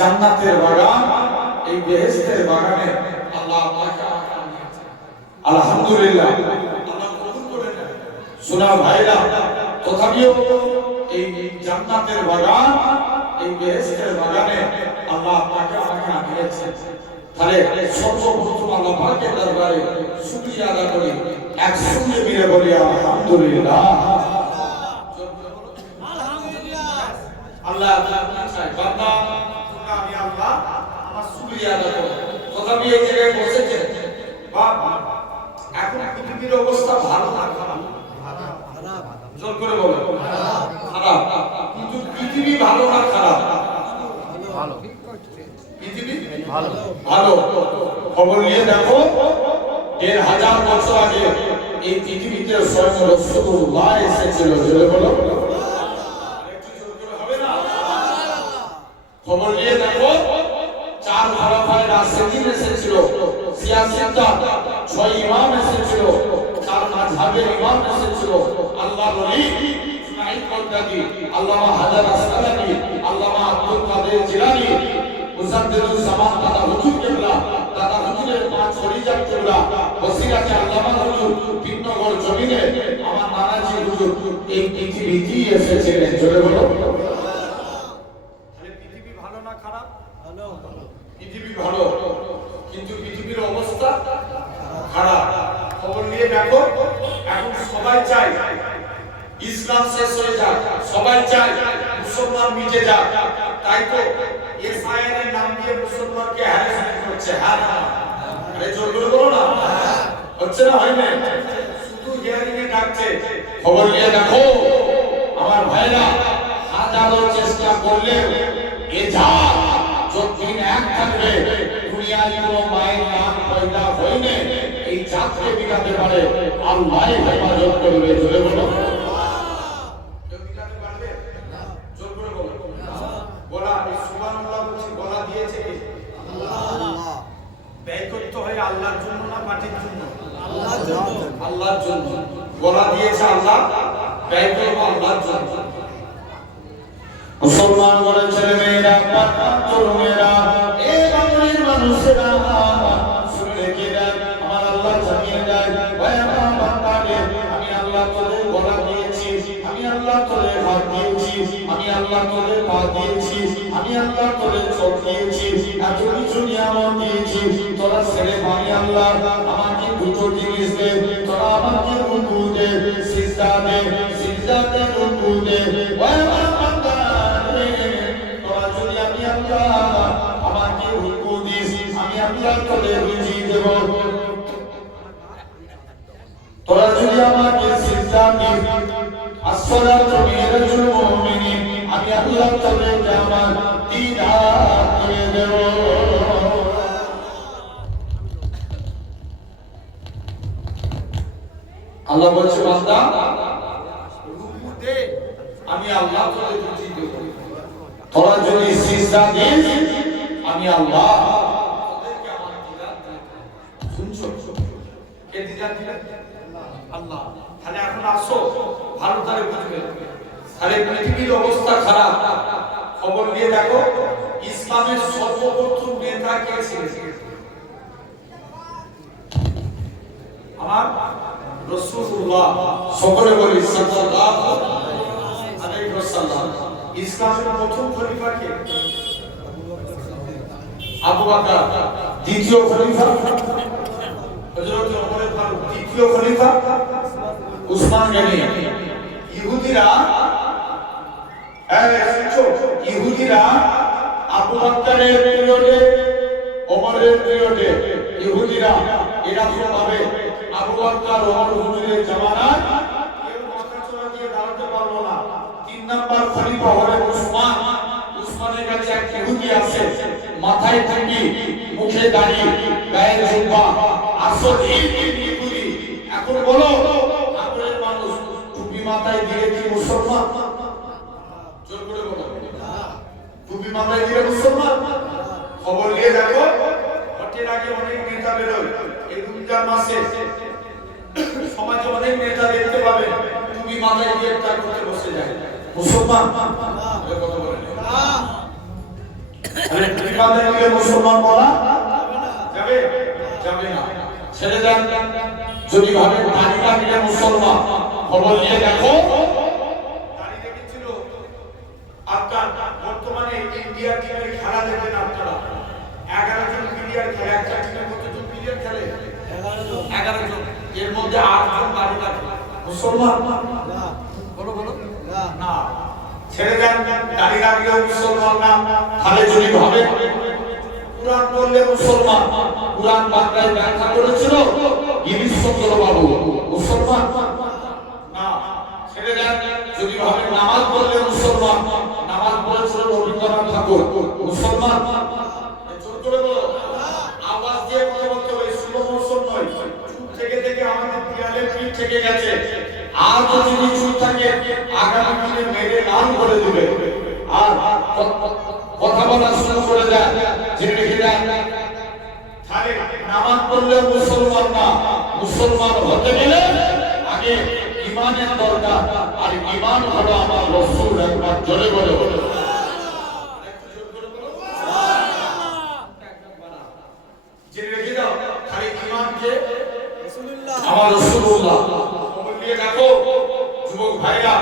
জান্নাতের বাগান, এই বেহেশতের বাগানে আল্লাহ আপনাকে আলহামদুলিল্লাহ আল্লাহ কবুল করে নেন। শোনা ভাইরা, তথাপিও এই জান্নাতের বাগান, এই বেহেশতের বাগানে আল্লাহ আপনাকে আমাকে আনিয়েছেন। তাহলে সর্বপ্রথম আল্লাহ পাকের দরবারে শুকরিয়া আদায় করি, একসঙ্গে মিলে বলি আলহামদুলিল্লাহ। আল্লাহ চাই বান্দা আমি আল্লাহ আমার শুকরিয়া আদায় করব। তথাপি এই জায়গায় বসেছে বাবা, এখন পৃথিবীর অবস্থা ভালো না খারাপ? জোর করে বলো খারাপ। কিন্তু পৃথিবী ভালো না খারাপ? ভালো। পৃথিবী ভালো ভালো। খবর নিয়ে দেখো, ১,৫০০ বছর আগে এই পৃথিবীতে স্বয়ং রাসূলুল্লাহ এসেছিল। জোরে বলো খবর নিয়ে দেখো, ৪ খলিফায়ে রাশিদিন এসেছিল, সিয়াসিয়ান ৬ ইমাম এসেছিল, ৪ মাযহাবের ইমাম এসেছিল। আল্লাহ ওলি ইসমাঈল বাগদাদী, আল্লামা হাজার আসকালানী, আল্লামা আব্দুল কাদের জিলানী, মুজাদ্দিদুজ জামান দাদা হুজুর কেবলা, দাদা হুজুরের ৫ খলিফা কেবলা, বসিরাতে আল্লামা হুজুর, বিনগর জমিনে আমার নানাজি হুজুর এই পৃথিবীতেই এসেছিলেন। জোরে বলো পৃথিবী ভালো, কিন্তু পৃথিবীর অবস্থা খারাপ। খবর নিয়ে দেখো, এখন সবাই চায় ইসলাম শেষ হয়ে যাক, সবাই চায় মুসলমান মিটে যাক। তাই তো এসআইআর এর নাম দিয়ে মুসলমানকে হ্যারাসমেন্ট করছে। হ্যাঁ আরে জোর করে বলো না, হচ্ছে না? হয় না? শুধু হিয়ারিং এ ডাকছে। খবর নিয়ে দেখো আমার ভাইরা, হাজারো চেষ্টা করলে এ যা যতদিন এক থাকবে দুনিয়ায় কোনো মায়ের নাম পয়দা হয়নি, এই জাতকে বিকাতে পারে আল্লাহ হেফাজত করবে। জোরে বলো কেউ বিকাতে পারবে? জোর করে বলো বলা। এই সুবহানাল্লাহ বলছি, বলা দিয়েছে কে? আল্লাহ। ব্যয় করতে হয় আল্লাহর জন্য না পার্টির জন্য? আল্লাহর জন্য। আল্লাহর জন্য বলা দিয়েছে আল্লাহ, ব্যয় করব আল্লাহর জন্য। মুসলমান বলে ছেলে মেয়েরা, তরুণেরা, এ বাংলার মানুষেরা শুনে কি দেয় আমার আল্লাহ জানিয়ে দেয়, ওই আমার বান্দারে আমি আল্লাহ তোদের গলা দিয়েছি, আমি আল্লাহ তোদের হাত দিয়েছি, আমি আল্লাহ তোদের পা দিয়েছি, আমি আল্লাহ তোদের চোখ দিয়েছি, এত কিছু নিয়ামত দিয়েছি। তোরা ছেড়ে আমি আল্লাহ আমাকে দুটো জিনিস দে, তোরা আমাকে রুকু দে, সিজদা দে, সিজদাতে রুকু দে। ওই আমার বান্দা আমাকে রুকু দিস, আমি আল্লাহ তোদের রিজিক দেব। তোরা যদি আমাকে সিজদা দিস, আসসালাতু মিরাজুল মুমিনিন, আমি আল্লাহ তোদেরকে আমার দিদার করে দেব। আল্লাহ বলছে বান্দা রুকু দে, আমি আল্লাহ তোদের রিজিক দেব। তোরা যদি সিজদা দিস, আমি আল্লাহ তোদেরকে আমার দিদার দেব। শুনছো? কে দিদার দিবেন? আল্লাহ। তাহলে এখন আসো ভালো করে বুঝবে। তাহলে পৃথিবীর অবস্থা খারাপ। খবর নিয়ে দেখো, ইসলামের সর্বপ্রথম নেতা কে ছিলেন? আমার রাসূলুল্লাহ। সকলে বলি সাল্লাল্লাহু আলাইহি ওয়াসাল্লাম। ইসলামের প্রথম খলিফা কে? আবু বকর। দ্বিতীয় খলিফা হযরত ওমর ফারুক। তৃতীয় খলিফা উসমান গনি। ইহুদিরা ইহুদিরা আবু বকরের পিরিয়ডে, ওমরের পিরিয়ডে ইহুদিরা এরকম ভাবে আবু বকর ওমর হুজুরের জামানায় কেউ মাথা চড়া দিয়ে দাঁড়াতে পারলো না। ৩ নাম্বার খলিফা হলেন উসমান। উসমানের কাছে এক ইহুদি আছে, মাথায় টুপি, মুখে দাড়ি, গায়ে জুব্বা, আসল ইহুদি। এখন বলো আমাদের মানুষ টুপি মাথায় দিয়ে কি মুসলমান? জোর করে বলো টুপি মাথায় দিয়ে মুসলমান? খবর নিয়ে দেখো, ভোটের আগে অনেক নেতা বেরোয়। এই রমজান মাসে সমাজে অনেক নেতা দেখতে পাবে টুপি মাথায় দিয়ে ইফতার করতে বসে যায়। মুসলমান কথা বলেন না। টুপি মাথায় নিলে মুসলমান বলা যাবে যাবে না। ছেড়ে দেন। যদি ভাবেন দাড়ি রাখলে মুসলমান, খবর নিয়ে দেখো দাড়ি রেখেছিল। আপনার বর্তমানে ইন্ডিয়া টিমের খেলা দেখেন আপনারা, 11 জন প্লেয়ার খেলে। একটা টিমে কতজন প্লেয়ার খেলে? 11 জন। এর মধ্যে 8 জন দাড়ি রাখে। মুসলমান না? বলো বলো না। ছেড়ে দেন। দাড়ি রাখলেও মুসলমান না। তাহলে যদি ভাবেন কুরআন পড়লে মুসলমান, কুরআন বাংলায় ব্যাখ্যা করেছিল গিরিশ চন্দ্র বাবু, মুসলমান না। ছেড়ে দেন। যদি ভাবেন নামাজ পড়লে মুসলমান, নামাজ পড়েছিল রবীন্দ্রনাথ ঠাকুর, মুসলমান। জোর করে বলো, আওয়াজ দিয়ে কথা বলতে হবে, স্লো মোশন নয়। চুপ থেকে থেকে আমাদের দেয়ালে পিঠ থেকে গেছে। আর যদি চুপ থাকে আগামী দিনে মেরে লাল করে দিবে। আর কথা বলা শুরু করে দেয়, জেনে রেখে দেন। তাহলে নামাজ পড়লে মুসলমান না। মুসলমান হতে গেলে আগে ঈমানের দরকার। আর ঈমান হলো আমার রাসূল। একবার জোরে বলে বলো জেনে রেখে দাও। খালি ঈমানকে রাসূলুল্লাহ, আমার রাসূলুল্লাহ খবর নিয়ে দেখো যুবক ভাইরা।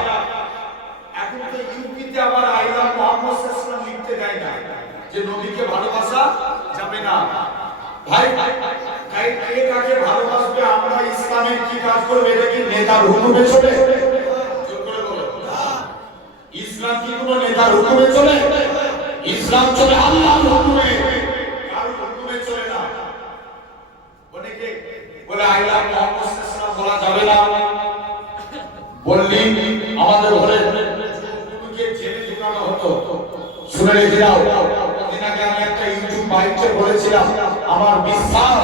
এখন তো ইউপিতে আবার আইলা মুহাম্মদ সাল্লাল্লাহু আলাইহি ওয়াসাল্লাম লিখতে দেয় না যে নবীকে ভালোবাসা যাবে না। ভাই কে কাকে ভালোবাসবে, আমরা ইসলামের কি কাজ করবে, এটা কি নেতার হুকুমে চলে? জোর করে বলো ইসলাম কি কোনো নেতার হুকুমে চলে? ইসলাম চলে আল্লাহর হুকুমে, কারোর হুকুমে চলে না। অনেকে বলে আইলা মুহাম্মদ সাল্লাল্লাহু আলাইহি ওয়াসাল্লাম বলা যাবে না। বললি আমাদের ঘরে গুরুকে জেলে ঢুকানো হতো। শুনে রেখে দাও, দিন আগে আমি একটা ইউটিউব বাইকে বলেছিলাম আমার বিশ্বাস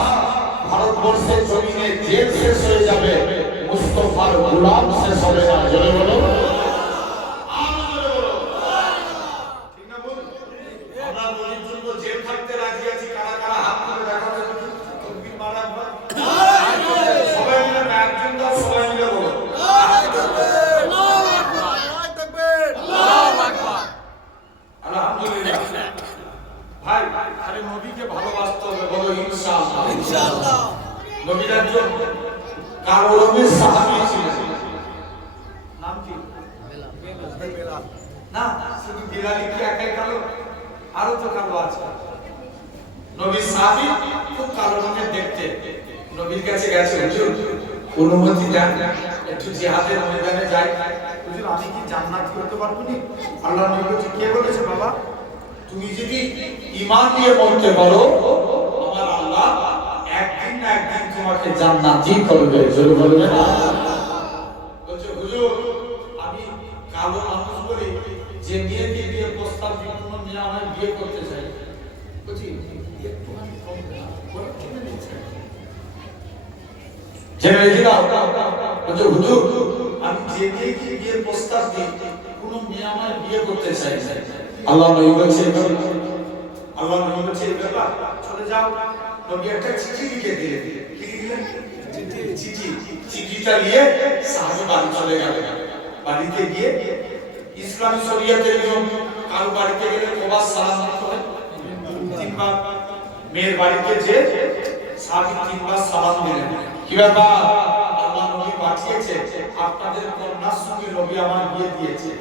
ভারতবর্ষের জমিনে জেল শেষ হয়ে যাবে, মুস্তাফার গোলাম শেষ হবে না। জোরে বলো আর জোরে বলো ঠিক না বল? আমরা নবীর জন্য জেল থাকতে রাজি আছি। কারা কারা হাত তুলে দেখাতে তকবীর মারা একবার সবাই মিলে একজন দাও, সবাই মিলে বলো আলহামদুলিল্লাহ। ভাই আরে নবীকে ভালোবাসতে হবে, বলো ইনশাআল্লাহ। ইনশাআল্লাহ। নবীর একজন কালো রঙের সাহাবী ছিলেন, নাম কি? বেলাল। না শুধু বেলালই কি একাই কালো? আরো তো কালো আছে। নবীর সাহাবী খুব কালো রঙের দেখতে। নবীর কাছে গেছে, হুজুর অনুমতি দেন একটু জিহাদের ময়দানে যাই। হুজুর আমি কি জান্নাতি হতে পারবো না? আল্লাহর নবী বলেছে, কে বলেছে বাবা? তুমি যদি ঈমান নিয়ে বলতে পারো আমার আল্লাহ একদিন না একদিন তোমাকে জান্নাতি করবে। জোরে বলবে না? বলছে হুজুর আমি কালো মানুষ বলি যে মেয়েকে বিয়ে প্রস্তাব দিয়ে কোনো মেয়ে আমায় বিয়ে করতে চাই। বলছি একটুখানি কম না, ওরা কেন দিচ্ছে? জেনে রেখে দাও। বলছে হুজুর আমি যে মেয়েকে বিয়ের প্রস্তাব দিই কোনো মেয়ে আমায় বিয়ে করতে চাই। আল্লাহ নবী বলছে, আল্লাহ নবী বলছে বাবা চলে যাও। নবী একটা চিঠি লিখে দিলেন। কি লিখলেন? চিঠি। চিঠিটা নিয়ে সাহাবী বাড়ি চলে গেলেন। বাড়িতে গিয়ে ইসলামী শরীয়তের নিয়ম কারো বাড়িতে গেলে কবার সালাম দিতে হয়? 3 বার। মেয়ের বাড়িতে যে সাহাবী 3 বার সালাম দিলেন। কি ব্যাপার? আল্লাহ নবী পাঠিয়েছে আপনাদের কন্যার সঙ্গে নবী আমার বিয়ে দিয়েছে।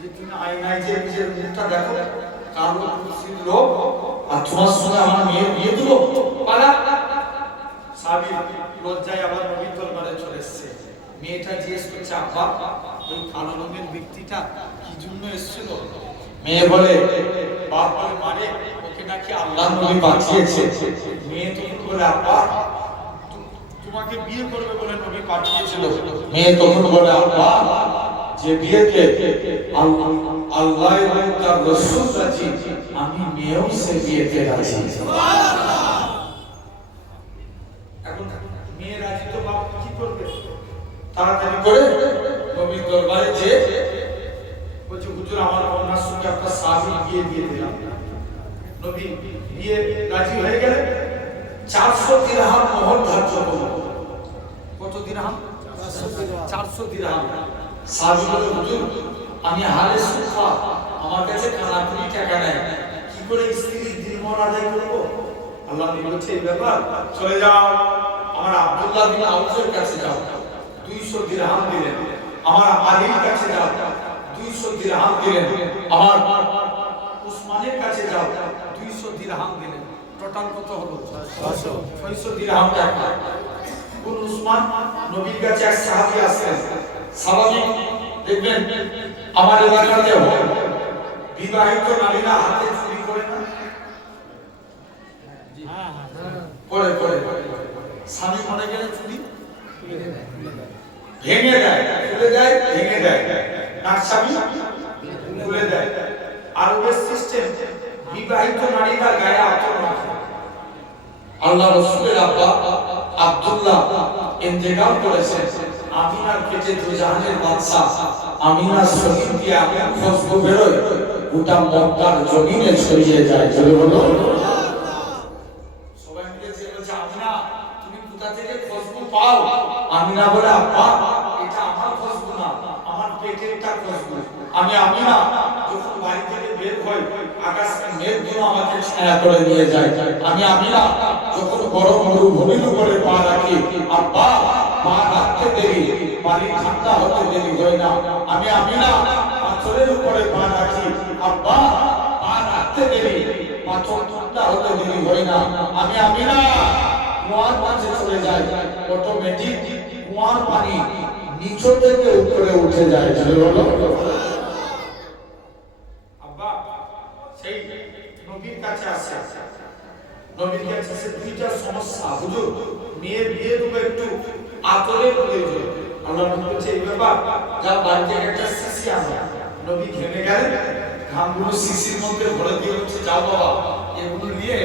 যে তুমি আয়নায় যে নিজের মুখটা দেখো, কারো খুশির লোক আর তোমার সঙ্গে আমার মেয়ের বিয়ে দিল পালা। সাহাবী লজ্জায় আবার নবীর দরবারে চলে এসেছে। মেয়েটা জিজ্ঞেস করছে আব্বা ওই কালো রঙের ব্যক্তিটা কি জন্য এসেছিল? মেয়ে বলে বাপ বলে মানে ওকে নাকি আল্লাহ নবী পাঠিয়েছে। মেয়ে তখন বলে আব্বা তোমাকে বিয়ে করবে বলে নবী পাঠিয়েছিল। মেয়ে তখন বলে আব্বা যে বিয়েতে আল্লাহ এবং তার রাসূল রাজি, আমি মেয়েও সে বিয়েতে রাজি। এখন মেয়ে রাজি তো বাপ কি করবে? তাড়াতাড়ি করে নবীর দরবারে যে বলছে হুজুর আমার কন্যার সঙ্গে একটা সাহাবী বিয়ে দিয়ে দিলাম। নবী বিয়ে রাজি হয়ে গেলেন। 400 দিরহাম মোহর ধার্য করলেন। কত দিরহাম? 400 দিরহাম। সাহাবী বলে হুজুর আমি হালে সুখা, আমার কাছে কানাকুনি টাকা নাই, কি করে স্ত্রী কেমন আদায় করবো? আল্লাহ নবী বলছে এই ব্যাপার, চলে যাও আমার আব্দুল্লাহ বিন আউফের কাছে যাও, 200 দিরহাম দিলেন। আমার আলীর কাছে যাও, 200 দিরহাম দিলেন। আমার উসমানের কাছে যাও, 200 দিরহাম দিলেন। টোটাল কত হলো? 600 দিরহাম টাকা। কোন উসমান? নবীর কাছে এক সাহাবী আসলেন। স্বাভাবিক দেখবেন আমার এলাকাতে হয় বিবাহিত নারীরা হাতে চুরি করে না, করে করে স্বামী মনে গেলে চুরি ভেঙে দেয়, খুলে দেয়, ভেঙে দেয়, তার স্বামী খুলে দেয়। আরবের সিস্টেম, বিবাহিত নারীরা গায়ে আতর মাখে। আল্লাহ রাসূলের আব্বা আব্দুল্লাহ ইন্তেকাল করেছেন। আমিনার পেটে দুজাহানের বাদশা আমিনার শরীর দিয়ে এমন খুশবু বেরোয় গোটা মক্কার জমিনে ছড়িয়ে যায়। চলে বলো সবাই মিলে যে বলছে আমিনা তুমি কোথা থেকে খুশবু পাও? আমিনা বলে আব্বা এটা আমার খুশবু না, আমার পেটেরটা খুশবু। আমি আমিনা যখন বাড়ি থেকে বের হই আকাশের মেঘগুলো আমাকে ছায়া করে নিয়ে যায়। আমি আমিনা যখন বড় মরুভূমির উপরে পা রাখি আব্বা পা রাখতে দেরি বাড়ি ঠান্ডা হতে দেরি হয় না। আমি আমিনা পাথরের উপরে পা রাখি আব্বা পা রাখতে দেরি পাথর ঠান্ডা হতে দেরি হয় না। আমি আমিনা কুয়ার মাঝে চলে যাই, অটোমেটিক কুয়ার পানি নিচু থেকে উপরে উঠে যায়। বলো আব্বা সেই নবীর কাছে আসে, নবীর কাছে এসে দুইটা সমস্যা, হুজুর মেয়ের বিয়ে দেবো একটু আতরের প্রয়োজন। আল্লাহ নবী বলছে এই ব্যাপার যাও বাড়ি থেকে একটা শিশি আনো। নবী ঘেমে গেলেন, ঘামগুলো শিশির মধ্যে ভরে দিয়ে হচ্ছে যাও বাবা এগুলো নিয়ে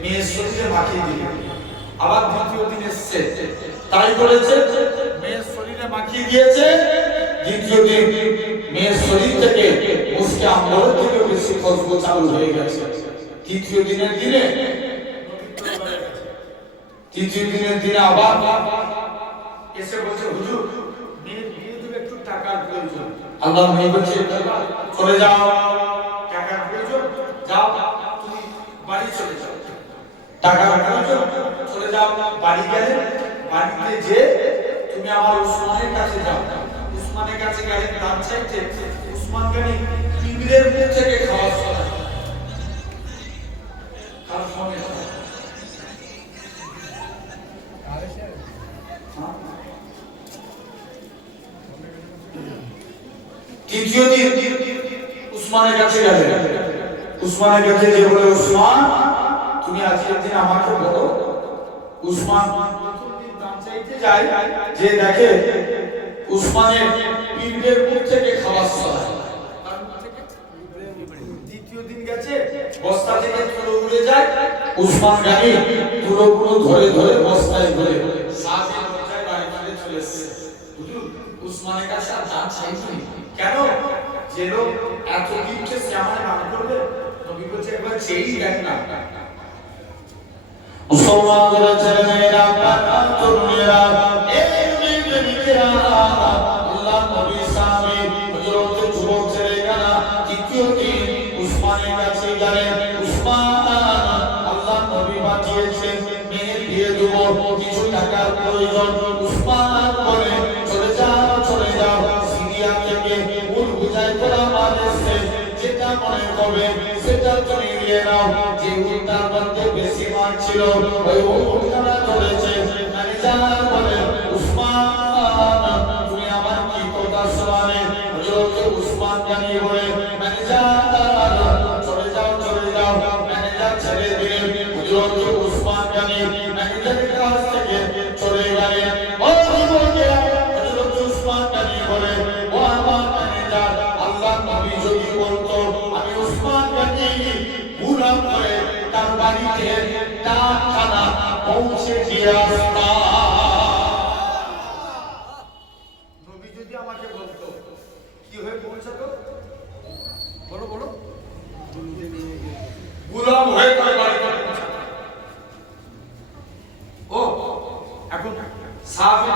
মেয়ের শরীরে মাখিয়ে দিলে। আবার দ্বিতীয় দিন এসছে তাই করেছে, মেয়ের শরীরে মাখিয়ে দিয়েছে। দ্বিতীয় দিন মেয়ের শরীর থেকে মুসকে আমলের থেকে বেশি খুশবু চালু হয়ে গেছে। তৃতীয় দিনের দিনে আবার এসে বলছে হুজুর মেয়ের বিয়ে দেবে একটু টাকার প্রয়োজন। আল্লাহ নবী বলছে চলে যাও, টাকার প্রয়োজন যাও তুমি বাড়ি চলে যাও, টাকার প্রয়োজন চলে যাও। বাড়ি গেলে বাড়িতে যে তুমি আমার উসমানের কাছে যাও। উসমানের কাছে গেলে দান চাইতে উসমান গানি পিঁপড়ের মুখ থেকে খাওয়া শোনা কার ফোনে তৃতীয় দিন উসমানের কাছে গেলে, উসমানের কাছে যে বলে উসমান তুমি আজকের দিন আমাকে বলো। উসমান প্রথম দিন দান চাইতে যায়, যে দেখে উসমানের পিঁপড়ের মুখ থেকে খাবার শোনা। দ্বিতীয় দিন গেছে বস্তা থেকে তুলো উড়ে যায়, উসমান গানি তুলোগুলো ধরে ধরে বস্তায় ধরে সাজে দরজায় বাড়ি ফিরে চলে এসেছে। হুজুর উসমানের কাছে আর দান চাইনি কেন? যে লোক এত দিচ্ছে সে আমার নাম করবে? নবী বলছে একবার চেয়েই দেখ না। মুসলমানদের ছেলেমেয়েরা তরুণেরা এই মেয়েরা আল্লাহ নবী সামনে হযরত যুবক ছেলেরা তৃতীয় দিন উসমানের কাছে গেলেন। উসমান আল্লাহ নবী পাঠিয়েছেন মেয়ের বিয়ে দেব, কিছু টাকার প্রয়োজন। উসমান বলে চলে যাও সিরিয়া থেকে উট বুঝাই করা মানুষে যেটা মনে হবে সেটা তুমি নিয়ে নাও। যে উটটার মধ্যে বেশি মাছ ছিল ওই উটটা ধরেছে। ম্যানেজার বলে উসমান তুমি আমার কি কথা শোনালে? হযরত উসমান গানি বলে ম্যানেজার চলে যাও। ম্যানেজার ছেড়ে দিলেন। হযরত উসমান গানি ম্যানেজারের কাছ থেকে চলে গেলেন। ও যুবকেরা হযরত উসমান গানি বলে ও আমার ম্যানেজার আল্লাহ নবী যদি বলতো আমি উসমান গানি গুনাহ করে তার বাড়িতে ডাকখানা পৌঁছে দিয়ে আসতাম। নবী যদি আমাকে বলতো কি হয়ে পৌঁছাতো? বলো গোলাম হয়ে তার বাড়িতে পৌঁছাতো। ও এখন সাহাবী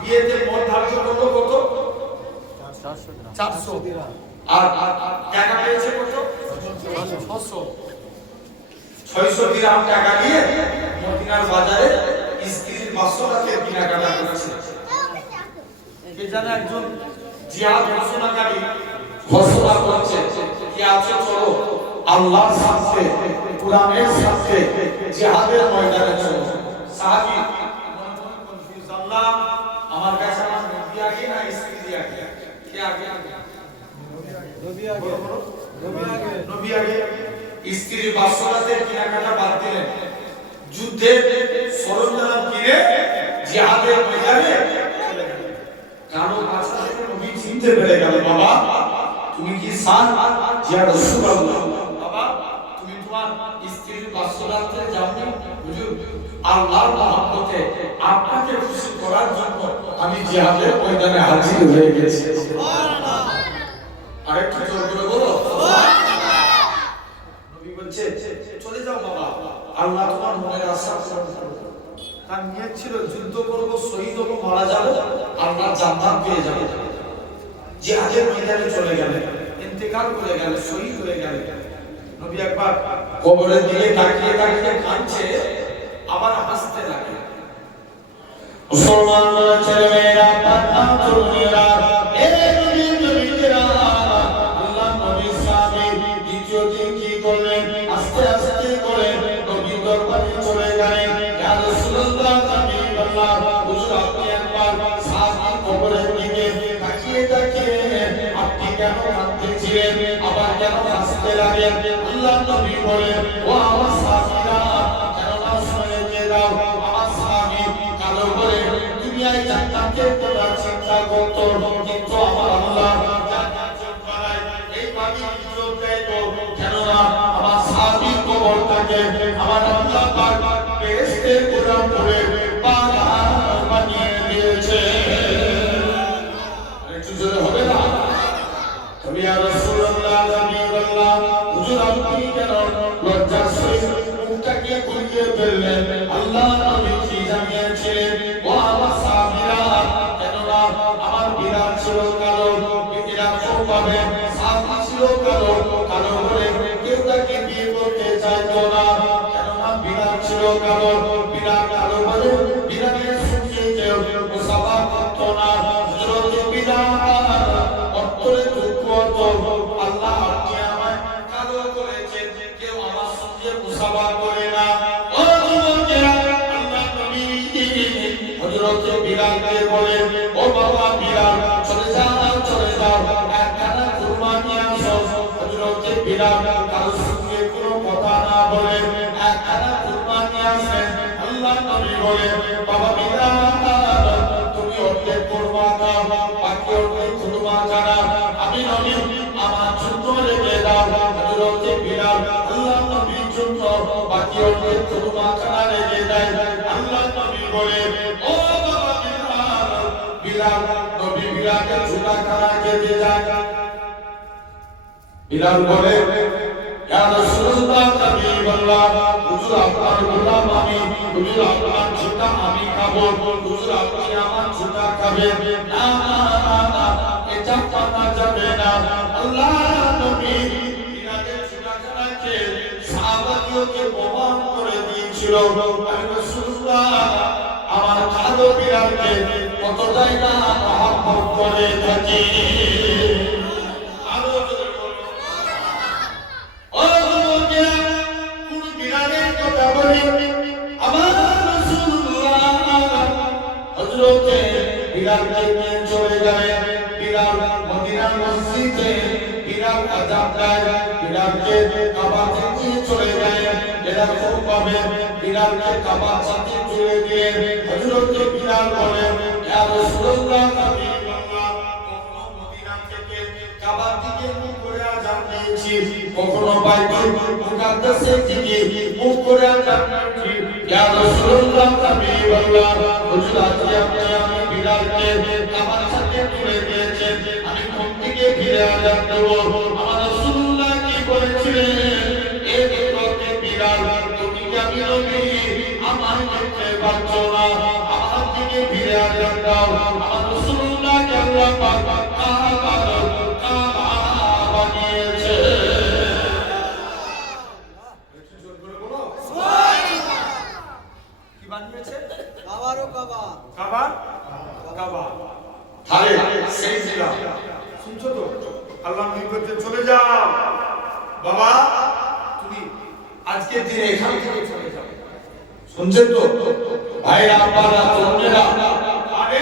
বিয়েতে মত ধার্য করলো কত? 400 আর টাকা পেয়েছে কত? 600 600 দিরহাম টাকা দিয়ে মদিনার বাজারে স্ত্রীর বাসনাকে কেনাকাটা করেছে। কে জানে একজন জিহাদ ঘোষণাকারী ঘোষণা করছে কি আছে, চলো আল্লাহর সাথে কুরআনের সাথে জিহাদের ময়দানে চলো। সাহাবী কনফিউজ, আল্লাহ আমার কাছে আমার নবী আগে না স্ত্রী আগে? কে আগে? নবী আগে। নবী আগে। স্ত্রীর বাসনাতে কেনাকাটা বাদ দিলেন, যুদ্ধের সরঞ্জাম কিনে জিহাদের ময়দানে চলে গেলেন। কারণ আজকে নবী চিনতে পেরে গেল, বাবা তুমি কি সান? ইয়া রাসূলুল্লাহ, বাবা তুমি তোমার স্ত্রীর বাসনাতে যাওনি? হুজুর আল্লাহর মহব্বতে আপনাকে খুশি করার জন্য আমি জিহাদের ময়দানে হাজির হয়ে গেছি। সুবহানাল্লাহ। আরেকটু জোর করে বলো সুবহানাল্লাহ। নবী বলছে চলে যাও বাবা, আল্লাহ তোমার মনের আশা পূরণ করবে। তার নিয়ত ছিল যুদ্ধ করব, শহীদ হব, মারা যাব, আল্লাহ জান্নাত পেয়ে যাব। জিহাদের ময়দানে চলে গেলেন, ইন্তেকাল করে গেলেন, শহীদ হয়ে গেলেন। নবী একবার কবরের দিকে তাকিয়ে তাকিয়ে কাঁদছে, আবার হাসতে লাগে। মুসলমান ছেলেমেয়েরা, পান্না তরুণেরা, এ নবীর নবীরা, আল্লাহ নবীর সাহাবী দ্বিতীয় দিন কি করলেন? আস্তে আস্তে করে নবী দরবারে চলে গেলেন। ইয়া রাসূলুল্লাহ, হাবিবাল্লাহ, হুজুর আপনি একবার সাহাবী কবরের দিকে তাকিয়ে তাকিয়ে আপনি কেন কাঁদতেছিলেন, আবার কেন হাসতে লাগলেন? আল্লাহ নবী বলেন, ও আমার সাহাবীরা, কেন না শুনে যে দাও, আমার সাহাবী কালো বলে দুনিয়ায় জান্নাতে তোমরা চিন্তা করতো, কিন্তু আমার আল্লাহ জান্নাতের পাড়ায় এইভাবে ইজ্জত দেয় তো, কেন না আমার সাহাবী কবরটাকে আমার আল্লাহ পাক বেহেশতের গোলাম করে বাগান বানিয়ে দিয়েছে। একটু জোরে হবে না? তবে ইয়া রাসূলুল্লাহ, হাবিবাল্লাহ, হুজুর আপনি কেন লজ্জার সহিত মুখটাকে ঘুরিয়ে ফেললেন? আল্লাহ নবী কি জানিয়েছিলেন? ও আমার সাহাবীরা, কেননা আমার বিরাট ছিল কালো, এরকম ভাবে সাহাবী ছিল কালো, কালো বলে কেউ তাকে বিয়ে করতে চাইতো না, কেননা বিরাট ছিল কালো, বিরাট কালো বলে বিরাটের সঙ্গে কেউ মুসাফা করতো না। হযরত বিলাল অন্তরে দুঃখ হতো, আল্লাহ আপনি আমায় কালো করেছেন, কেউ আমার সঙ্গে মুসাফা করে না। ও যুবকেরা, আল্লাহ নবী হযরত বিলালকে বলেন, ও বাবা বিলাল, চলে যাও চলে যাও, একখানা কুরমা নিয়ে আসো। হযরত বিলাল কারোর সঙ্গে কোনো কথা না বলে একখানা কুরমা নিয়ে আসেন। আল্লাহ নবী বলেন, বাবা বিলাল, তুমি অর্ধেক কুরমা দাও, বাকি অর্ধেক কুরমা ছাড়া আমি নবী আমার জন্য রেখে দাও। হযরত বিলাল আল্লাহ নবীর জন্য বাকি অর্ধেক কুরমা ছাড়া রেখে দেয়। আল্লাহ নবী বলেন, ও বাবা বিলাল, বিলাল নবী বিলালকে জুতা খানা খেতে যায়। বিলাল বলে, ইয়া রাসূলুল্লাহ, হাবিবাল্লাহ, হুজুর আপনার গোলাম আমি, হুজুর আপনার জুতা আমি খাবো, হুজুর আপনি আমার জুতা খাবেন না, এটা পানা যাবে না। আল্লাহ নবী বিলালের জুতা খানাকে সাহাবাদিওকে প্রমাণ করে দিয়েছিল। আমি রাসূলুল্লাহ আমার কালো বিলালকে কতটাই না মহব্বত করে থাকি। বিলালকে নিয়ে চলে গেলেন। বিলাল মদিনার মসজিদে বিলাল আযান দেয়, বিলালকে কাবাতে নিয়ে চলে গেলেন। এরকম ভাবে বিলালকে কাবার সাথে তুলে দিয়ে হযরত বিলাল বলেন, ইয়া রাসূলুল্লাহ, হাবিবাল্লাহ, কখনো মদিনা থেকে কাবার দিকে মুখ করে আযান দিয়েছি, কখনো বাইতুল মুকাদ্দাসের দিকে মুখ করে আযান দিয়েছি। ইয়া রাসূলুল্লাহ, হাবিবাল্লাহ, হুজুর আজকে আপনি আমি বিলালকে কাবার সাথে তুলে দিয়েছেন, আমি কোন দিকে ফিরে আযান দেব? আমার রাসূলুল্লাহ কি বলেছিলেন? এই দেখতে বিলাল, তুমি কি আমি নবী আমার দেখতে পাচ্ছ না? আমার দিকে ফিরে আযান দাও। আমার রাসূলুল্লাহকে আল্লাহ পাক কাবা বানিয়েছে। একটু জোর করে বলো বাবা তুমি আজকের দিনে এখান থেকে চলে যাবে। শুনছেন তো ভাইরা আব্বারা তরুণেরা? আরে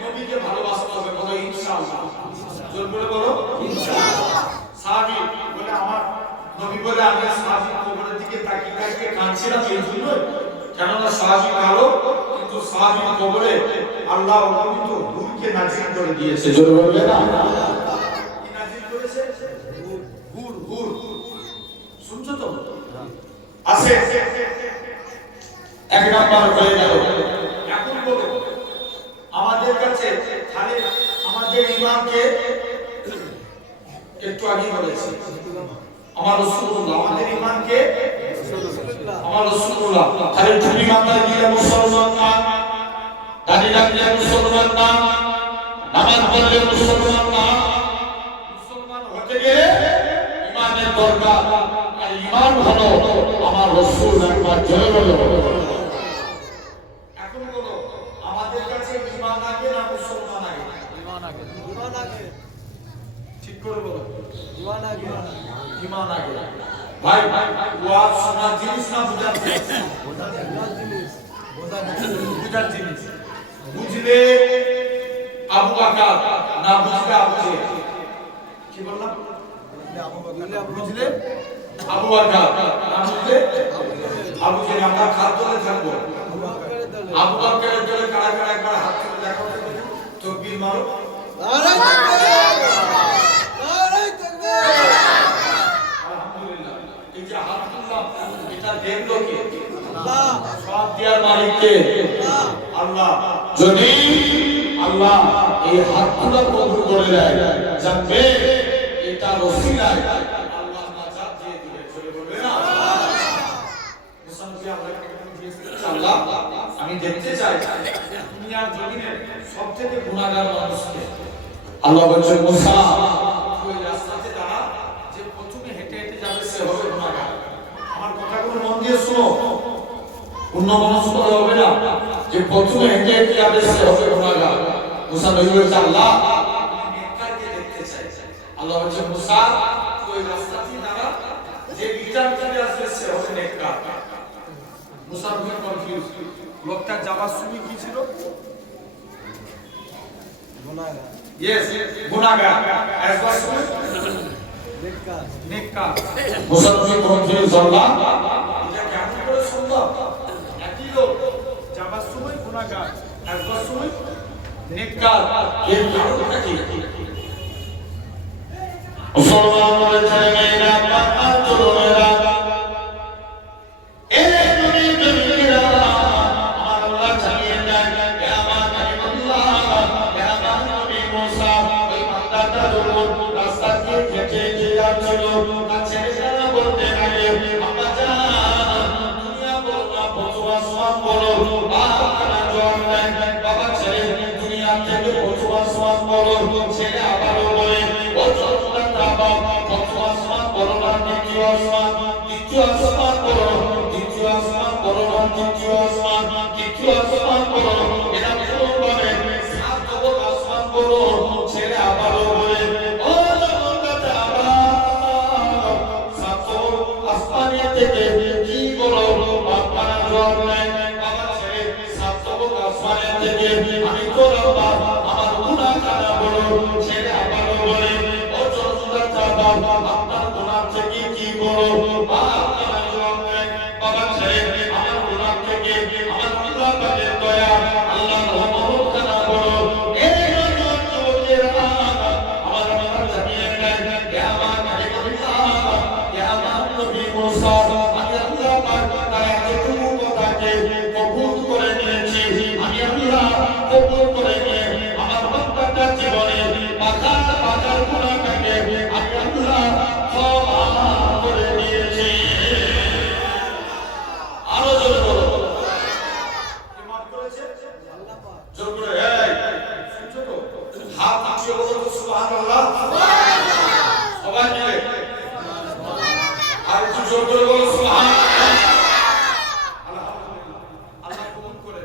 নবীকে ভালোবাসতে হবে, বলো ইনশাআল্লাহ। জোর করে বলো ইনশাআল্লাহ। সাহাবী বলে আমার নবী বলে আমি সাহাবী কবরের দিকে তাকিয়ে তাকিয়ে কাঁদছিলাম এই জন্য, কেননা সাহাবী ভালো, কিন্তু সাহাবী কবরে আল্লাহ অগণিত নূরকে নাজিল করে দিয়েছে। জোর বলবে না কি নাজিল করেছে? নূর। নূর শুনছো তো? আছে এক নাম্বার হয়ে গেল। এখন বলো আমাদের কাছে তাহলে আমাদের ইমামকে একটু আগে বলেছি আমার রাসূলুল্লাহ, আমাদের ইমামকে আমার রাসূলুল্লাহ। তাহলে টুপি মাথায় দিয়ে মুসলমান না, দাড়ি রাখলে মুসলমান না, নামাজ পড়লে মুসলমান না। মুসলমান হতে গেলে ইমানের দরকার, আর ইমান হলো আমার রাসূল একবার জয় বলো। এখন বলো আমাদের কাছে ইমান আগে না মুসলমান আগে? ইমান আগে। ইমান আগে। ঠিক করে বলো। ইমান আগে। ইমান আগে। ভাই ওয়াজ শোনার জিনিস না বুঝার জিনিস? বোঝার জিনিস। বুঝার জিনিস। বুঝলে আবু বকর না বুঝলে আবু জেহেল? কি বললাম? বুঝলে আবু বকর না বুঝলে আবু জেহেল। আমরা খাদ দলে থাকবো। আবু বকরের দলে কারা কারা একবার হাত তুলে দেখাও তো, তাকবীর মারো। নারে তাকবীর! নারে তাকবীর! আলহামদুলিল্লাহ। এই যে হাত তুললাম এটা দেখলো কে? আল্লাহ। সব দেওয়ার মালিক কে? আল্লাহ। যদি আল্লাহ এই হাতগুলো কবুল করে নেয়, জানবে এটা ওসিলায় আল্লাহ নাজাত দিয়ে দিবেন। চলে বলবে না মুসানবী আল্লাহকে দিয়েছে আল্লাহ আমি দেখতে চাই দুনিয়ার জমিনে সবথেকে গুনাহগার মানুষকে। আল্লাহ বলেন মুসা ওই রাস্তাতে দাঁড়া, যে প্রথমে হেঁটে হেঁটে যাবে সে হবে গুনাহগার। আমার কথাগুলো মন দিয়ে শোনো, অন্যমনস্ক হবে না। যে প্রথমে হেঁটে হেঁটে যাবে সে হবে গুনাহগার। মুসা নবী বলছে আল্লাহ আমি নেককারকে দেখতে চাই। আল্লাহ বলছে মুসা ওই রাস্তাতে দাঁড়া, যে বিচার করে আসবে সে হবে নেককার। মুসা নবী কনফিউজ, লোকটা যাওয়ার সময় কি ছিল? গুনাহগার। ইয়েস গুনাহগার। আসবার সময় নেককার। নেককার। মুসা নবী কনফিউজ, আল্লাহ এটা কেমন করে সম্ভব? একই লোক যাবার সময় গুনাহগার, আসবার সময় নেককার, এর কারণটা কি? মুসলমান ছেলেমেয়েরা বাবা তরুণেরা এ নবীর প্রেমিকেরা আমার আল্লাহ জানিয়ে দেন হে আমার কালিমুল্লাহ, হে আমার নবী মুসা ওই বান্দাটা যখন রাস্তা দিয়ে হেঁটে হেঁটে যাচ্ছিল, তার ছেলেরা বলতে লাগে আম্মা জান দুনিয়া বলো না প্রথম আসমান বলো, বাবা জবাব দেন বাবা ছেলে দুনিয়া থেকে প্রথম আসমান বলো। ছেলে আবারও বলে ও জন্মদাতা বাবা প্রথম আসমান বলো না দ্বিতীয় আসমান, দ্বিতীয় আসমান বলো, দ্বিতীয় আসমান বলো না তৃতীয় আসমান, তৃতীয় আসমান বলো। এরা বলে সাত জগৎ আসমান বলো। ছেলে আবারও বলে ও জন্মদাতা বাবা সাত আসমানে থেকে কি বলো? বাবা জবাব দেন বাবা ছেলে সাত জগৎ আসমানে থেকে আমি তো বাবা আমার গুনাহ কারা বলো। ছেলে আবারও বলে ও জন্মদাতা বাবা আপনার গুনাহ থেকে কি বলো? বাবা জবাব দেন বাবা ছেলে আমার গুনাহ থেকে আমার আল্লাহ পাকের দয়া আল্লাহর রহমত কারা বলো। এই যুবকেরা আমার আল্লাহ জানিয়ে দেন হে আমার কালিমুল্লাহ, হে আমার নবী মুসা আমি আল্লাহ পাক তার এতটুকু কথাকে কবুল করে নিয়েছি। আমি আল্লাহ কবুল করে নিয়ে আমার বান্দাটার জীবনে পাখার পাখার গুনাহটাকে আমি আল্লাহ ক্ষমা করে নিয়েছি। আরো জোরে বলো কে মাফ করেছে? আল্লাহ পাক। জোর করে এই শুনছো তো? হাত উঠিয়ে বলো তো সুবহানাল্লাহ। সবাই মিলে আর একটু জোর করে বলো সুবহানাল্লাহ। আলহামদুলিল্লাহ আল্লাহ কবুল করে।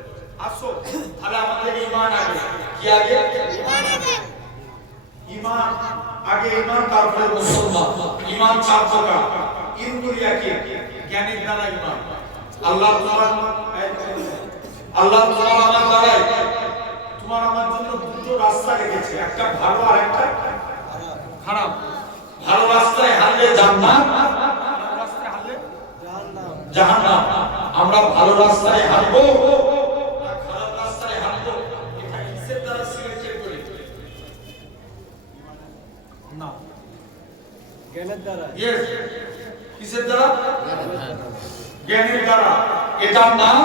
আসো তাহলে আমাদের ঈমান আগে কি আগে? ঈমান আগে, ঈমান তারপরে মুসলমান। ঈমান চার প্রকার। ইনগুলিয়াকে জ্ঞানের দ্বারা ইমান। আল্লাহ তোমার আমার দ্বারাই তোমার আমার জন্য দুটো রাস্তা রেখেছে, একটা ভালো আর একটা খারাপ। ভালো রাস্তায় হারলে জান্নাত, খারাপ রাস্তায় হারলে জাহান্নাম। আমরা ভালো রাস্তায় হারবো না খারাপ রাস্তায় হারবো, এটা কিসের দ্বারা সিলেক্ট করি? না, জ্ঞানের দ্বারা। ইয়েস, কিসের দ্বারা? জ্ঞানের দ্বারা। এটার নাম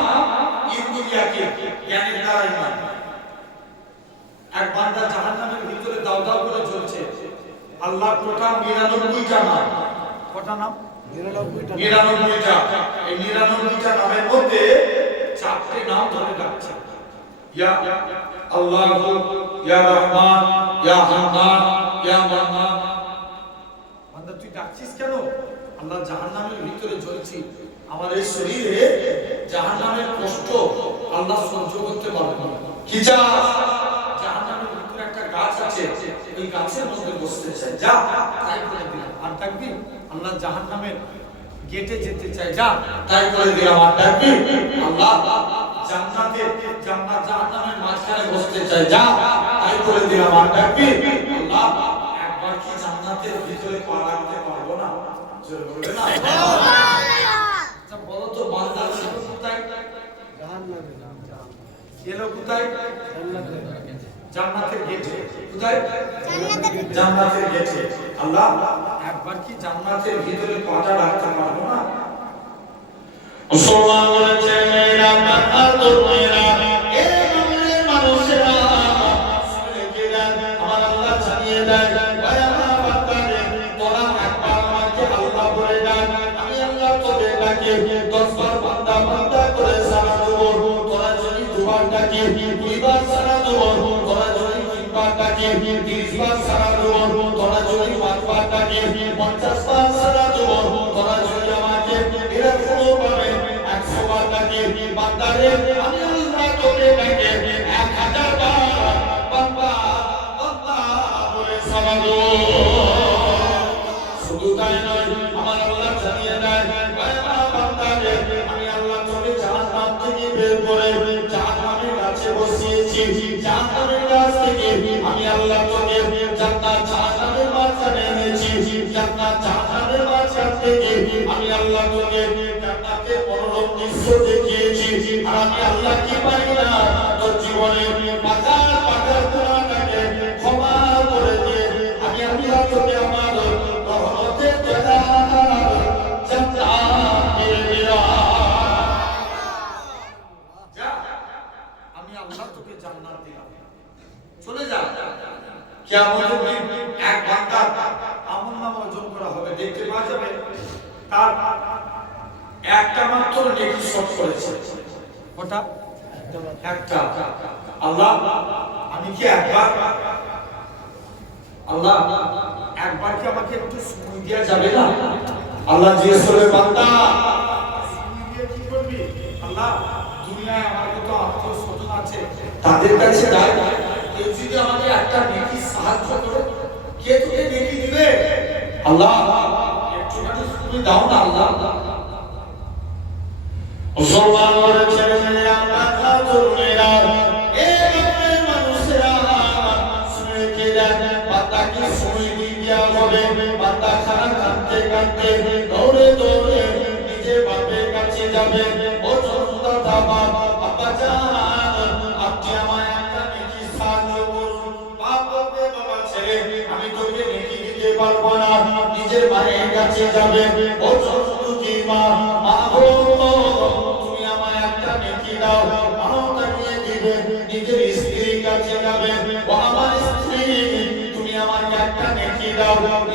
ইনগুলিয়াকে জ্ঞানের দ্বারা ইমান। এক বান্দা জাহান্নামের ভিতরে দাউ দাউ করে জ্বলছে, আল্লাহ টোটাল 99টা নাম। কটা নাম? 99টা। এই 99টা নামের মধ্যে 4টে নাম ধরে রাখছে, ইয়া আল্লাহ, ইয়া রহমান, ইয়া হান্নান, ইয়া মান্নান। বান্দা তুই ডাকছিস কেন? আল্লাহ জাহান্নামের ভিতরে জ্বলছি, আমার এই শরীরে জাহান্নামের কষ্ট আল্লাহ সহ্য করতে পারবে না। কি চাস? জাহান্নামের ভিতরে একটা গাছ আছে, ওই গাছের মধ্যে বসতে চাই, যা তাই করে দিলাম। আর ডাকবি আল্লাহ জাহান্নামের গেটে যেতে চাই, যা তাই করে দিলাম। আর ডাকবি আল্লাহ জান্নাত জাহান্নামের মাঝখানে বসতে চাই, যা তাই করে দিলাম। আর ডাকবি আল্লাহ একবার কি জান্নাতের ভিতরে পা রাখতে পারবো না? জোরে বলবে না? আচ্ছা বলো তো, বান্দা ছিল কোথায়? জাহান্নামে। গেল কোথায়? জান্নাতে। জান্নাতের গেটে। কোথায়? জান্নাতের গেটে। আল্লাহ একবার কি জান্নাতের ভিতরে পাটা রাখতে পারবো না? মুসলমান বলেছে মেয়েরা, মেয়েরা, এ বাংলার মানুষেরা, শুনে গেলেন আমার আল্লাহ জানিয়ে দেয়, ভাই আমার বান্দারে, তোরা একবার আমাকে আল্লাহ বলে ডাক, আমি আল্লাহ তোদের ডাকে 10 বার বান্দা বান্দা করে সারা দেবো। তোরা যদি 2 বার ডাকে 2 বার সারা দেবো, তোরা যদি 3 বার ডাকে 30 বার সারা দেবো, তোরা যদি 5 বার ডাকে 50 বার সারা দেবো, তোরা যদি আমাকে এরকম ভাবে 100 বার ডাকে, বান্দারে আমি আল্লাহ তোদের ডাকে 1000 বার বান্দা বান্দা বলে সারা দেবো। শুধু তাই নয়, আমার আল্লাহ জানিয়ে দেয়, ভাই আমার বান্দারে, আমি আল্লাহ তোকে জাহান্নাম থেকে বের করে জাহান্নামের কাছে বসিয়েছি। জাহান্নামের কাছ থেকে আমি আল্লাহ তোকে জান্নাত জাহান্নামের মাঝখানে এনেছি। জান্নাত জাহান্নামের মাঝখান থেকে আমি আল্লাহ তোকে জান্নাতের মনোরম দৃশ্য দেখিয়েছি। আর আমি আল্লাহ কি পারি না, তোর জীবনে পাকার পাকার গুনাহটাকে ক্ষমা করে দিয়ে আমি আল্লাহ তোকে আমার রহমতের জান্নাত দিয়ে দিলাম। যা, আমি আল্লাহ তোকে জান্নাত দিলাম, চলে যা। কিয়ামতের দিন এক বান্দার আমলনামা ওজন করা হবে, দেখতে পাওয়া যাবে তার একটা মাত্র নেকি শর্ট করেছে। কটা? একটা। আল্লাহ আমি কি একবার, আল্লাহ একবার কি আমাকে একটু সময় দেওয়া যাবে না? আল্লাহ জিজ্ঞেস করবে, বান্দা সময় দিয়ে কি করবি? আল্লাহ দুনিয়ায় আমার কত আত্মীয়-স্বজন আছে, তাদের কাছে যাই, কেউ যদি আমাকে একটা নেকি সাহায্য করে, কে তোকে নেকি দিবে? আল্লাহ একটুখানি সময় দাও না। আল্লাহ মুসলমান বলেছে মেয়েরা, তরুণেরা, এ বাংলার মানুষেরা, শুনে কে দেন বান্দা কি সময় দিয়া হবে? বান্দা খানা কাঁদতে কাঁদতে দৌড়ে দৌড়ে নিজের বাপের কাছে যাবে। ও দাদা বাবা জান, আপনি আমায় একটা নেকি সাহায্য করুন। বাপ বলবে, বাবা ছেলে আমি তোকে নেকি দিতে পারবো না। নিজের মায়ের কাছে যাবে। ও কি মা, মা গো তুমি আমায় একটা নেকি দাও। মাও তাকিয়ে দিবে। নিজের স্ত্রীর কাছে যাবে। ও আমার স্ত্রী তুমি আমাকে একটা নেকি দাও।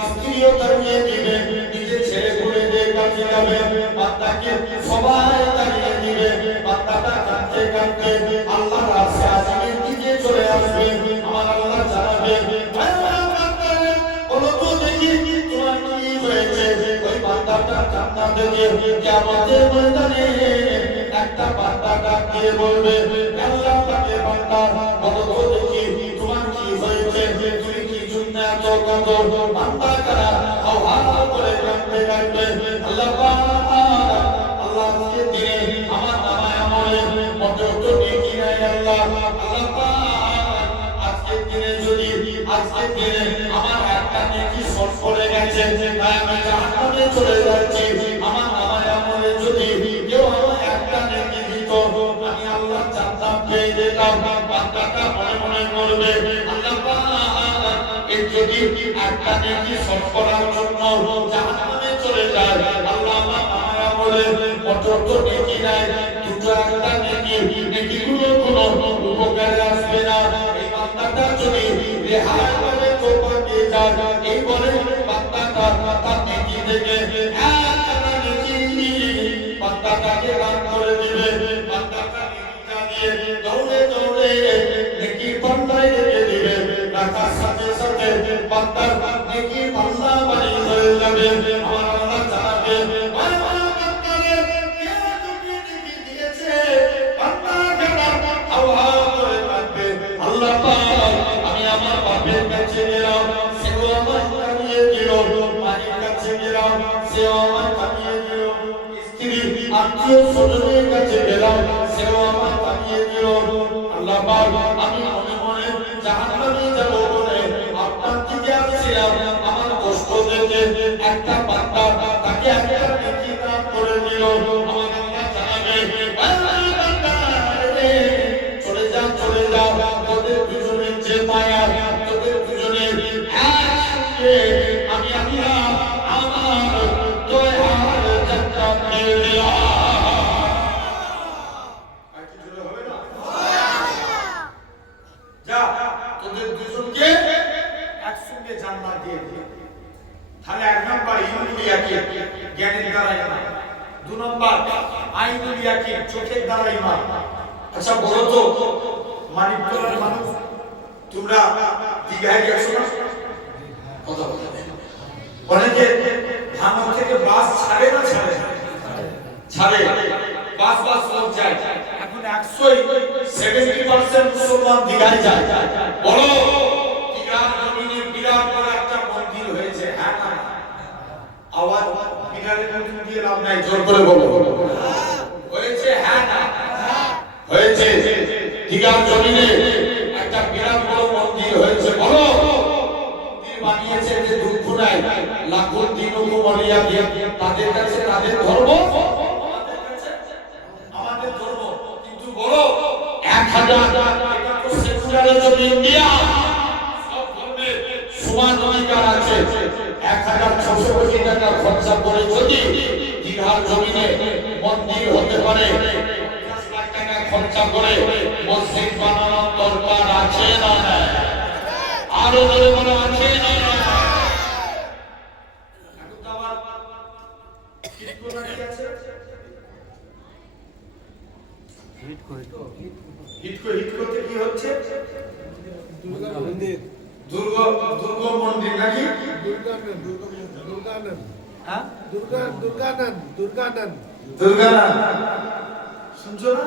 স্ত্রীও তাকিয়ে দিবে। নিজের ছেলেপুলেদের কাছে যাবে। বান্দাকে সবাই তাকিয়ে দিবে। বান্দাটা কাঁদতে কাঁদতে আল্লাহর রাস্তা আজিমের দিকে চলে আসবে। আমার আল্লাহ জানাবে, বলো তো দেখি তোমার কি হয়েছে? ওই বান্দাটা কান্না দেখে কিয়ামতের ময়দানে একটা বান্দা ডাক দিয়ে বলবে, আল্লাহ পাকে বান্দা বলো তো দেখি তোমার কি হয়েছে? তুমি কি জন্য এত কাঁদো? বান্দা কারা করে কাঁদতে কাঁদতে আল্লাহ পাক আল্লাহ আজকে দিনে আমার নামায় আমলে মোটেও তো নেকি নাই আল্লাহ আল্লাহ পাক আজকে দিনে যদি আজকে দিনে আমার একটা নেকি শর্ট পড়ে গেছে তাই আমি জাহান্নামে চলে যাচ্ছি আমার নামায় আমলে যদি কেউ আমার একটা নেকি দিত আমি আল্লাহ জান্নাত পেয়ে যেতাম বান্দাটা মনে মনে করবে আল্লাহ পাক এই যদি একটা নেকি শর্ট করার জন্য জাহান্নামে চলে যায় আল্লাহ আমার নামায় আমলে মোটেও তো নেকি নাই দুটো একটা নেকিগুলো কোনো উপকারে আসবে না এই বান্দাটা যদি রেহাই করে তওবা দিয়ে যায় এই বলে বান্দাটা তার নেকি থেকে একখানা নেকি বান্দাটাকে দান করে দিবে বান্দাটা নেকিটা নিয়ে দৌড়ে দৌড়ে নেকি পাল্লায় রেখে দিবে রাখার সাথে সাথে বান্দার নেকি পাল্লা বাড়ি হয়ে যাবে আমার আল্লাহ জানাবে আল্লাহ পাক আমি আমার বাপের কাছে গেলাম সেও আমার কানিয়ে দিল মায়ের কাছে গেলাম সেও আমার কানিয়ে দিল স্ত্রী আত্মীয় স্বজনের কাছে গেলাম সেও আমার কানিয়ে দিল আল্লাহ পাক আমি মনে মনে জাহান্নামে যাব বলে আপনার দিকে আসছিলাম আমার কষ্ট দেখে একটা বান্দা তাকে একটা নেকি দান করে দিল আমার আল্লাহ জানাবে চলে যা তোদের দুজনের যে মায়া তোদের দুজনের একসঙ্গে আমি আমার দয়ার জান্নাত পেয়ে গেলাম আর কি জোরে হবে না যা তোদের দুজনকে একসঙ্গে জান্নাত দিয়ে দে তাহলে এক নাম্বার ইলমুল ইয়াকিন জ্ঞানের দ্বারা ঈমান দুই নাম্বার আইনুল ইয়াকিন চোখের দ্বারা ঈমান আচ্ছা বলো তো মানিকতলার মানুষ তোমরা দীঘায় গেছো না কথা বলো অনেকে ধামর থেকে বাস ছাড়ে না ছাড়ে বাস লোক যায় এখন 170% মুসলমান দীঘায় যায় বলো দীঘার জমিনে বিরাট বড় একটা মন্দির হয়েছে হ্যাঁ না আওয়াজ বিরাটের মন্দির দিয়ে লাভ নাই জোর করে বলো হয়েছে হ্যাঁ না হয়েছে দীঘার জমিনে একটা বিরাট বড় মন্দির হয়েছে বলো মন্দির বানিয়েছে যে দুঃখ নাই লাখো দিন মরিয়া দিয়ে তাদের কাছে তাদের ধর্ম আমাদের ধর্ম কিন্তু বলো 1000 এটা তো সেকুলারের জন্য ইন্ডিয়া সব ধর্মের সমান অধিকার আছে 1600 কোটি টাকা খরচা করে যদি দীঘার জমিনে মন্দির হতে পারে খরচা করে মসজিদ বানানোর দরকার আছে না আরো জোরে বলা আছে না এখন তো আবার হিট করতে কি হচ্ছে দুর্গ মন্দির নাকি দুর্গানন্দ শুনছো না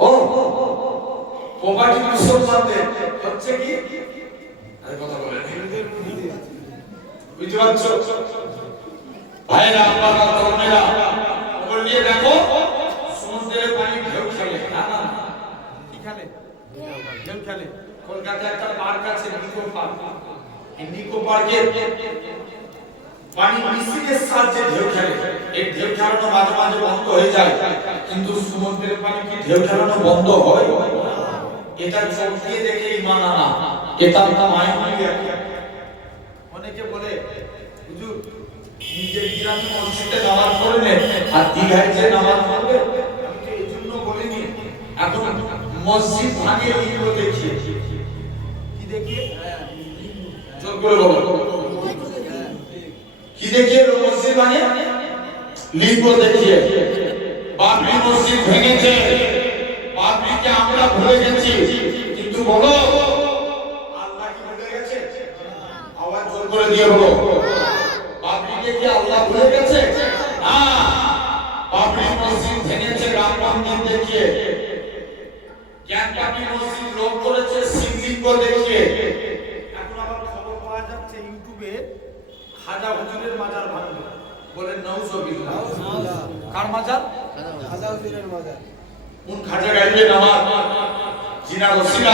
ও প্রপার্টি মুসলমানদের হচ্ছে কি আরে কথা বলেন বুঝতে পারছো ভাইরা আপনারা তরুণেরা বলিয়ে দেখো সমুদ্রের পানি ঢেউ খেলে না কি খেলে ঢেউ খেলে কলকাতায় একটা পার্ক আছে নিকো পার্ক এই নিকো পার্কে পানি মিশিনের সাহায্যে ঢেউ খেলে এই ঢেউ খেলানো মাঝে মাঝে বন্ধ হয়ে যায় কিন্তু সমুদ্রের পানি কি ঢেউ খেলানো বন্ধ হয় এটা চোখ দিয়ে দেখে ঈমান আনা এটার নাম আইনুল ইয়াকিন অনেকে বলে হুজুর নিজের গ্রামে মসজিদে নামাজ পড়লেন আর দীঘায় যে নামাজ পড়বে আমি তো এইজন্য বলিনি এখন মসজিদ ভাঙিয়ে লিঙ্গ দেখিয়ে কি দেখিয়ে জোর করে বলো কি দেখিয়ে মসজিদ ভাঙে লিঙ্গ দেখিয়ে বাবরি মসজিদ ভেঙেছে বাবরিকে আমরা ভুলে গেছি কিন্তু বলো আল্লাহ কি ভুলে গেছে আওয়াজ জোর করে দিয়ে বলো বাবরিকে কি আল্লাহ ভুলে গেছে না বাবরি মসজিদ ভেঙেছে রাম মন্দির দেখিয়ে জ্ঞানপাপী মসজিদ রোধ করেছে শিবলিঙ্গ দেখিয়ে এখন আবার খবর পাওয়া যাচ্ছে ইউটিউবে খাজা হুজুরের মাজার ভাঙবে, বলে নাউজুবিল্লাহ। নাউজুবিল্লাহ। কার মাজার? খাজা হুজুরের মাজার। কোন খাজা গাইবেন আমার? জিনা রসিলা